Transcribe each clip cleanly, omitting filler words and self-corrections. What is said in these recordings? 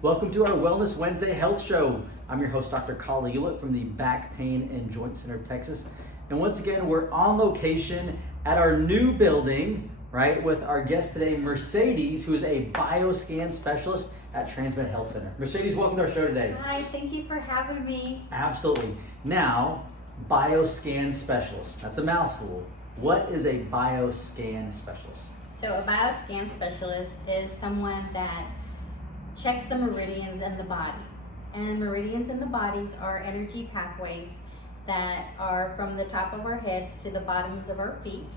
Welcome to our Wellness Wednesday Health Show. I'm your host, Dr. Kala Hewlett from the Back Pain and Joint Center of Texas. And once again, we're on location at our new building, right, with our guest today, Mercedes, who is a BioScan specialist at Transmed Health Center. Mercedes, welcome to our show today. Hi, thank you for having me. Absolutely. Now, BioScan specialist. That's a mouthful. What is a BioScan specialist? So a BioScan specialist is someone that checks the meridians in the body. And meridians in the bodies are energy pathways that are from the top of our heads to the bottoms of our feet.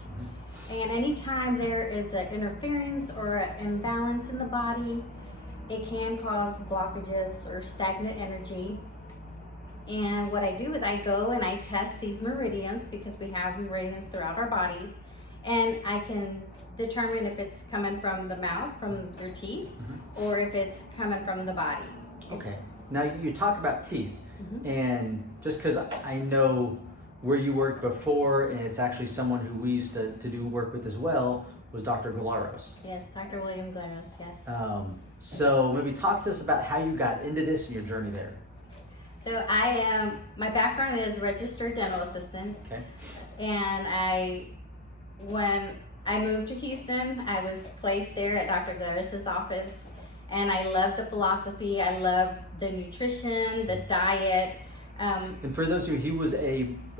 And anytime there is an interference or an imbalance in the body, it can cause blockages or stagnant energy. And what I do is I go and I test these meridians, because we have meridians throughout our bodies, and I can determine if it's coming from the mouth, from your teeth, or if it's coming from the body. Okay. Now you talk about teeth, and just because I know where you worked before, and it's actually someone who we used to do work with as well, was Dr. Galaros. Yes, Dr. William Galaros, yes. So maybe talk to us about how you got into this and your journey there. So my background is registered dental assistant. Okay. And when I moved to Houston, I was placed there at Dr. Galaros' office, and I loved the philosophy, I loved the nutrition, the diet. And for those of you,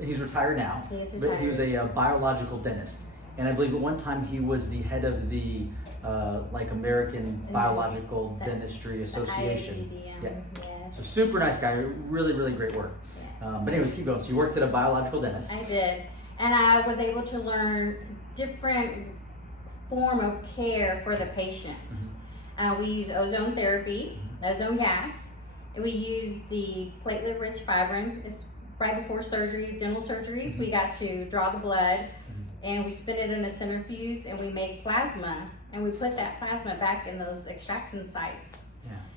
he's retired now. He is But retired. he was a biological dentist. And I believe at one time he was the head of the American Biological Dentistry Association. Yeah. So Yes. super nice guy, really, really great work. Yes. But anyways, keep going. So you worked at a biological dentist. I did. And I was able to learn different form of care for the patients. We use ozone therapy, ozone gas. We use the platelet-rich fibrin. It's right before surgery, dental surgeries. We got to draw the blood, and we spin it in a centrifuge, and we make plasma, and we put that plasma back in those extraction sites.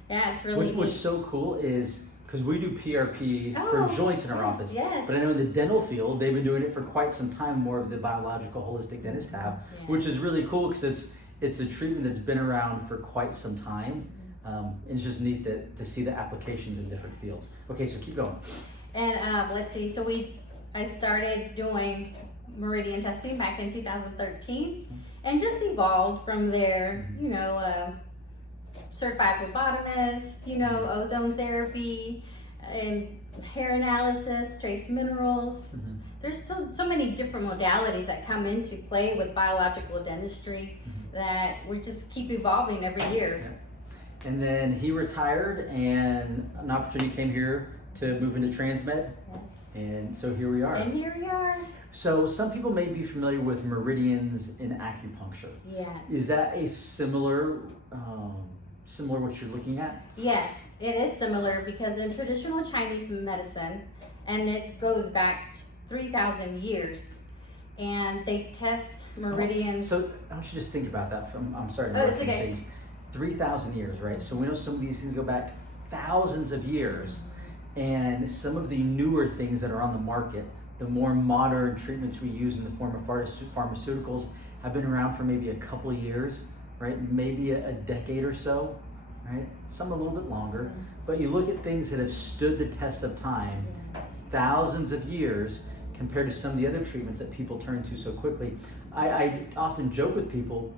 Yeah, it's really What's neat. so cool is, because we do PRP for Oh, joints in our office, yes. but I know in the dental field, they've been doing it for quite some time, more of the biological holistic dentists have, which is really cool because it's a treatment that's been around for quite some time. And it's just neat to see the applications in different fields. Okay, so keep going. And let's see, so I started doing meridian testing back in 2013, and just evolved from there, certified phlebotomist, ozone therapy, and hair analysis, trace minerals. There's so many different modalities that come into play with biological dentistry that we just keep evolving every year. And then he retired, and an opportunity came here to move into Transmed. Yes. And so here we are. And here we are. So some people may be familiar with meridians in acupuncture. Yes. Is that a similar what you're looking at? Yes, it is similar, because in traditional Chinese medicine, and it goes back 3,000 years, and they test meridians. So I want you to just think about that I'm sorry to Oh, interrupt it's you, okay. Mercedes. 3,000 years, right? So we know some of these things go back thousands of years, and some of the newer things that are on the market, the more modern treatments we use in the form of pharmaceuticals, have been around for maybe a couple of years, right? Maybe a decade or so, right? Some a little bit longer. But you look at things that have stood the test of time, thousands of years, compared to some of the other treatments that people turn to so quickly. I often joke with people,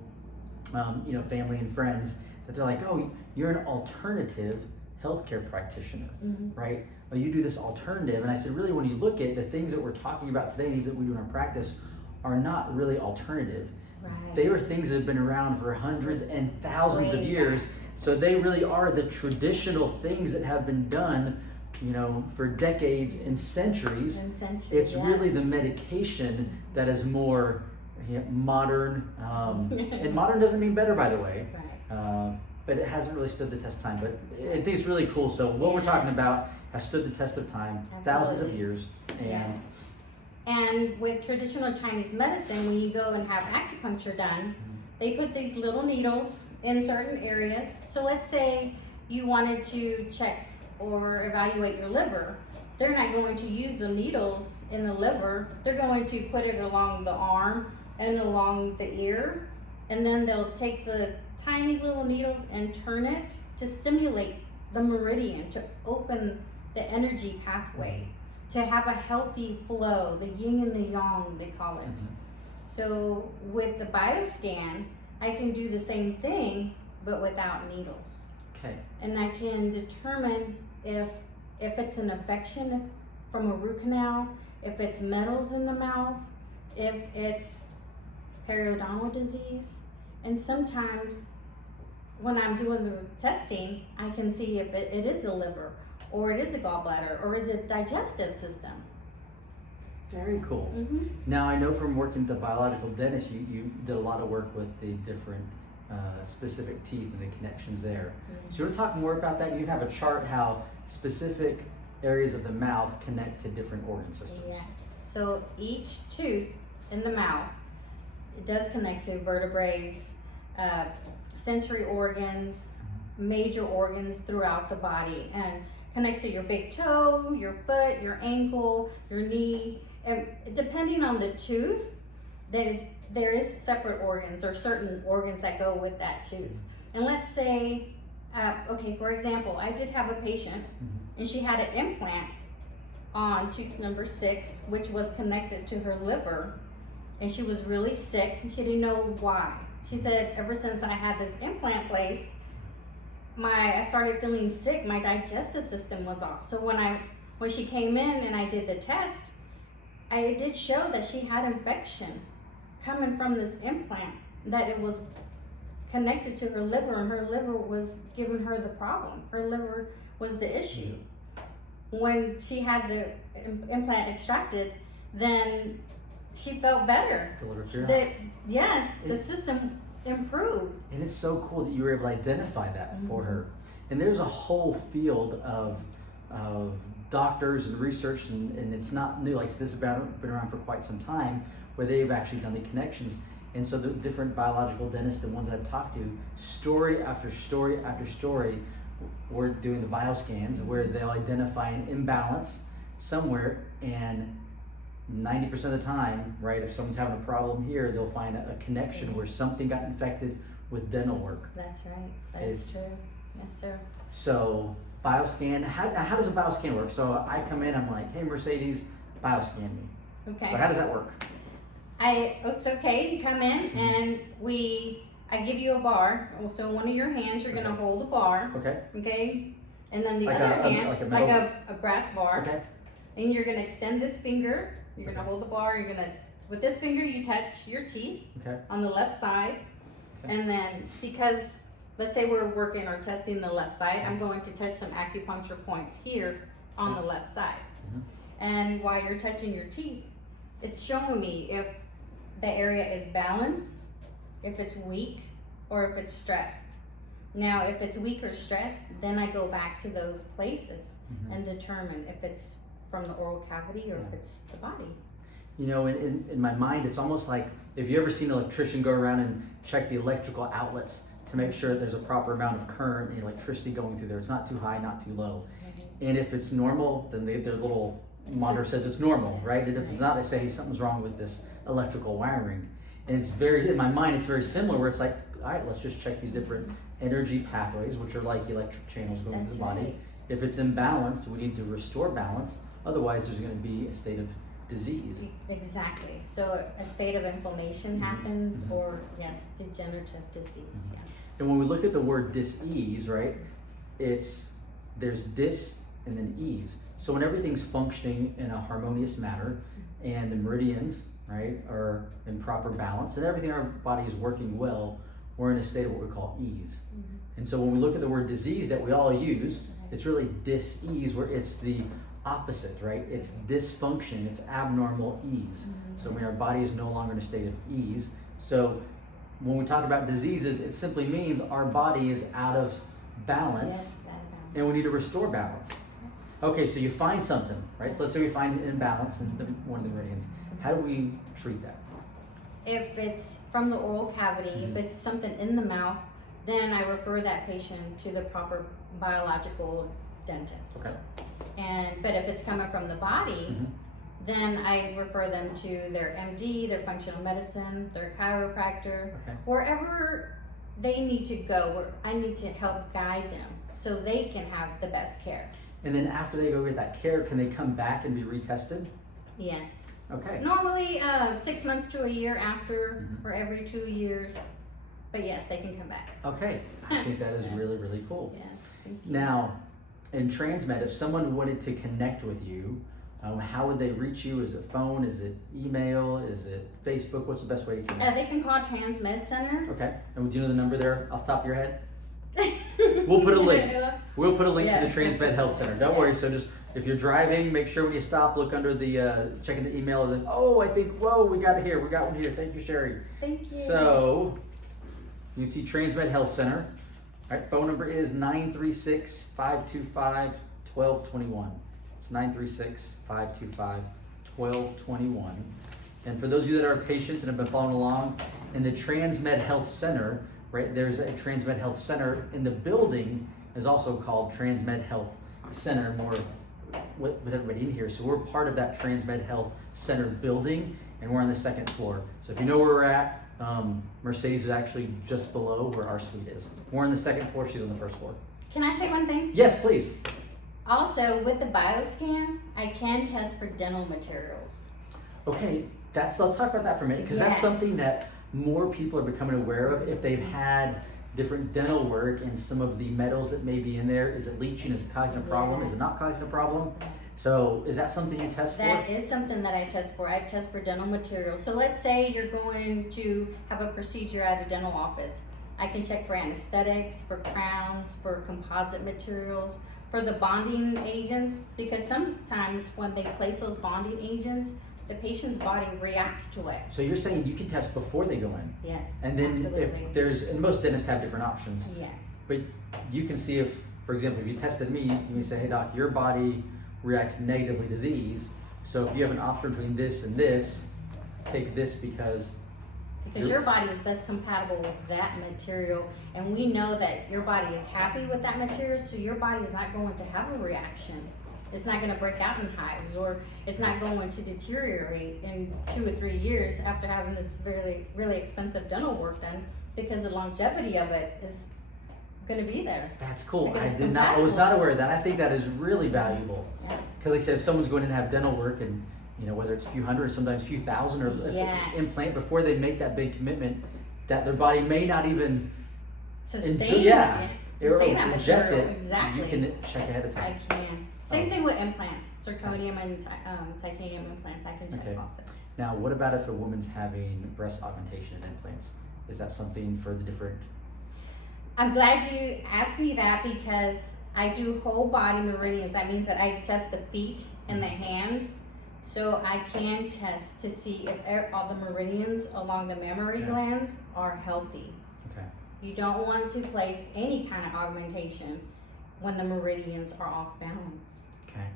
family and friends, that they're like, oh, you're an alternative healthcare practitioner, right? Oh, you do this alternative. And I said, really, when you look at the things that we're talking about today, and that we do in our practice, are not really alternative. Right. They are things that have been around for hundreds and thousands of years. So they really are the traditional things that have been done, for decades and centuries. It's really the medication that is more modern, and modern doesn't mean better, by the way. But it hasn't really stood the test of time. But I think it's really cool. So what we're talking about has stood the test of time, thousands of years. And with traditional Chinese medicine, when you go and have acupuncture done, they put these little needles in certain areas. So let's say you wanted to check or evaluate your liver. They're not going to use the needles in the liver. They're going to put it along the arm and along the ear, and then they'll take the tiny little needles and turn it to stimulate the meridian, to open the energy pathway, to have a healthy flow, the yin and the yang, they call it. So with the BioScan, I can do the same thing, but without needles. Okay. And I can determine if it's an infection from a root canal, if it's metals in the mouth, if it's periodontal disease. And sometimes when I'm doing the testing, I can see if it is a liver, or it is a gallbladder, or is it digestive system. Very cool. Now I know from working at the biological dentist, you did a lot of work with the different specific teeth and the connections there. So you want to talk more about that? You have a chart how specific areas of the mouth connect to different organ systems. Yes. So each tooth in the mouth, it does connect to vertebrae, sensory organs, major organs throughout the body, and connects to your big toe, your foot, your ankle, your knee. And depending on the tooth, then there is separate organs or certain organs that go with that tooth. And let's say, okay, for example, I did have a patient and she had an implant on tooth number 6, which was connected to her liver, and she was really sick and she didn't know why. She said, ever since I had this implant placed, I started feeling sick. My digestive system was off. So when she came in and I did the test, I did show that she had infection coming from this implant, that it was connected to her liver, and her liver was giving her the problem. Her liver was the issue. When she had the implant extracted, then she felt better. Yes, the system improved. And it's so cool that you were able to identify that for her. And there's a whole field of doctors and research, and it's not new. Like, this has been around for quite some time, where they've actually done the connections. And so the different biological dentists, the ones I've talked to, story after story after story, we're doing the bioscans where they'll identify an imbalance somewhere, and 90% of the time, right, if someone's having a problem here, they'll find a connection where something got infected with dental work. That's right. That's true. Yes, sir. So BioScan, how does a BioScan work? So I come in, I'm like, hey, Mercedes, BioScan me. Okay. But how does that work? It's okay. You come in and I give you a bar. So in one of your hands, you're gonna hold a bar. Okay. Okay. And then the Like other a hand, metal- like a brass bar. Okay. And you're gonna extend this finger. You're gonna hold the bar. You're gonna, with this finger, you touch your teeth on the left side. Okay. And then, because let's say we're working or testing the left side, I'm going to touch some acupuncture points here on the left side. And while you're touching your teeth, it's showing me if the area is balanced, if it's weak, or if it's stressed. Now, if it's weak or stressed, then I go back to those places and determine if it's from the oral cavity or if it's the body. You know, in my mind, it's almost like, if you ever seen an electrician go around and check the electrical outlets to make sure there's a proper amount of current and electricity going through there. It's not too high, not too low. And if it's normal, then their little monitor says it's normal, right? And if it's not, they say, hey, something's wrong with this electrical wiring. And it's very, in my mind, it's very similar, where it's like, all right, let's just check these different energy pathways, which are like electric channels going through the body. Right. If it's imbalanced, we need to restore balance. Otherwise, there's going to be a state of disease. Exactly. So a state of inflammation happens, or yes, degenerative disease. Yes. And when we look at the word dis-ease, right, there's dis and then ease. So when everything's functioning in a harmonious manner and the meridians, right, are in proper balance and everything in our body is working well, we're in a state of what we call ease. And so when we look at the word disease that we all use, it's really dis-ease, where it's the opposite, right? It's dysfunction, it's abnormal ease. So when our body is no longer in a state of ease. So when we talk about diseases, it simply means our body is out of balance, Yes, out of balance. and we need to restore balance. Okay, so you find something, right? So let's say we find an imbalance in one of the meridians. How do we treat that? If it's from the oral cavity, if it's something in the mouth, then I refer that patient to the proper biological dentist. Okay. But if it's coming from the body, then I refer them to their MD, their functional medicine, their chiropractor, Okay. wherever they need to go, where I need to help guide them so they can have the best care. And then after they go get that care, can they come back and be retested? Yes. Okay. Normally 6 months to a year after, or every 2 years. But yes, they can come back. Okay. I think that is really, really cool. Yes. Thank you. Now, in Transmed, if someone wanted to connect with you, how would they reach you? Is it phone? Is it email? Is it Facebook? What's the best way to connect? They can call Transmed Center. Okay. And do you know the number there off the top of your head? We'll put a link. We'll put a link to the Transmed Health Center. Don't worry. So just if you're driving, make sure when you stop, look under the checking the email. And then, oh, I think we got it here. We got one here. Thank you, Sherry. Thank you. So you see Transmed Health Center. All right. Phone number is 936-525-1221. It's 936-525-1221. And for those of you that are patients and have been following along, in the Transmed Health Center, right, there's a Transmed Health Center in the building is also called Transmed Health Center, more with everybody in here. So we're part of that Transmed Health Center building, and we're on the second floor. So if you know where we're at, Mercedes is actually just below where our suite is. We're on the second floor, she's on the first floor. Can I say one thing? Yes, please. Also, with the BioScan, I can test for dental materials. Okay, let's talk about that for a minute, because that's something that more people are becoming aware of. If they've had different dental work and some of the metals that may be in there, is it leaching? Is it causing a problem? Is it not causing a problem? So is that something you test for? That is something that I test for. I test for dental materials. So let's say you're going to have a procedure at a dental office. I can check for anesthetics, for crowns, for composite materials, for the bonding agents, because sometimes when they place those bonding agents, the patient's body reacts to it. So you're saying you can test before they go in? Yes, and then absolutely. If there's, and most dentists have different options. Yes. But you can see if, for example, if you tested me, you can say, hey doc, your body reacts negatively to these. So if you have an option between this and this, take this because your body is best compatible with that material, and we know that your body is happy with that material, so your body is not going to have a reaction. It's not going to break out in hives, or it's not going to deteriorate in 2 or 3 years after having this really, really expensive dental work done, because the longevity of it is going to be there. That's cool. Because I was not aware of that. I think that is really valuable. Yeah. Because like I said, if someone's going in to have dental work and whether it's a few hundred, sometimes a few thousand, or implant, before they make that big commitment, that their body may not even sustain sustain that material. it. Exactly. You can check ahead of time. I can. Same thing with implants, zirconium and titanium implants. I can check also. Now, what about if a woman's having breast augmentation and implants? Is that something for the different? I'm glad you asked me that, because I do whole body meridians. That means that I test the feet and the hands, so I can test to see if all the meridians along the mammary glands are healthy. Okay. You don't want to place any kind of augmentation when the meridians are off balance. Okay.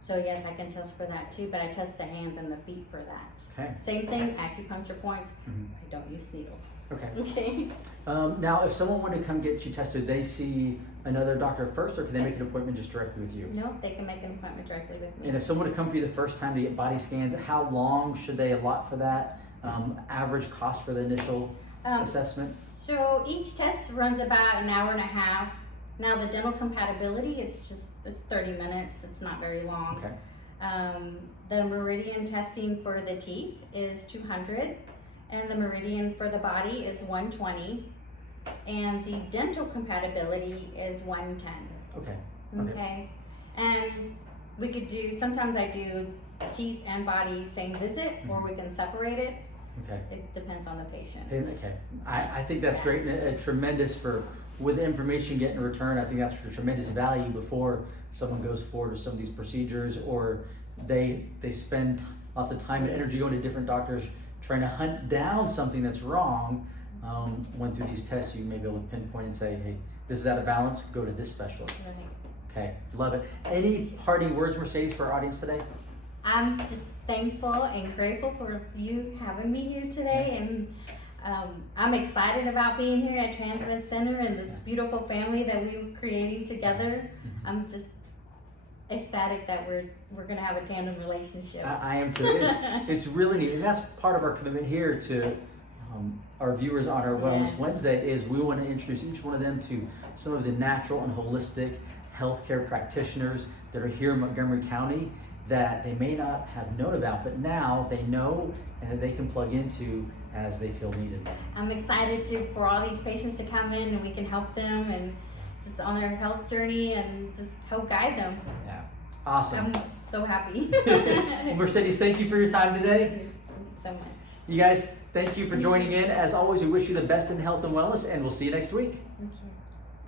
So yes, I can test for that too, but I test the hands and the feet for that. Okay. Same thing, acupuncture points. I don't use needles. Okay. Okay. Now, if someone wanted to come get you tested, they see another doctor first, or can they make an appointment just directly with you? No, they can make an appointment directly with me. And if someone would come for you the first time to get body scans, how long should they allot for that? Average cost for the initial assessment? So each test runs about an hour and a half. Now the dental compatibility, it's 30 minutes. It's not very long. Okay. The meridian testing for the teeth is 200, and the meridian for the body is 120, and the dental compatibility is 110. Okay. Okay. And we could do, sometimes I do teeth and body same visit, or we can separate it. Okay. It depends on the patient. Okay. I think that's great, and a tremendous with the information getting in return. I think that's for tremendous value before someone goes forward with some of these procedures, or they spend lots of time and energy going to different doctors trying to hunt down something that's wrong. When through these tests, you may be able to pinpoint and say, hey, this is out of balance, go to this specialist. Right. Okay, love it. Any parting words, Mercedes, for our audience today? I'm just thankful and grateful for you having me here today, and I'm excited about being here at Transmed Center and this beautiful family that we're creating together. I'm just ecstatic that we're gonna have a tandem relationship. I am too. It's really neat, and that's part of our commitment here to our viewers on our Wellness Yes. Wednesday is we want to introduce each one of them to some of the natural and holistic healthcare practitioners that are here in Montgomery County that they may not have known about, but now they know and that they can plug into as they feel needed. I'm excited for all these patients to come in and we can help them and just on their health journey and just help guide them. Yeah. Awesome. I'm so happy. Well, Mercedes, thank you for your time today. Thank you so much. You guys, thank you for joining in. As always, we wish you the best in health and wellness, and we'll see you next week. Thank you.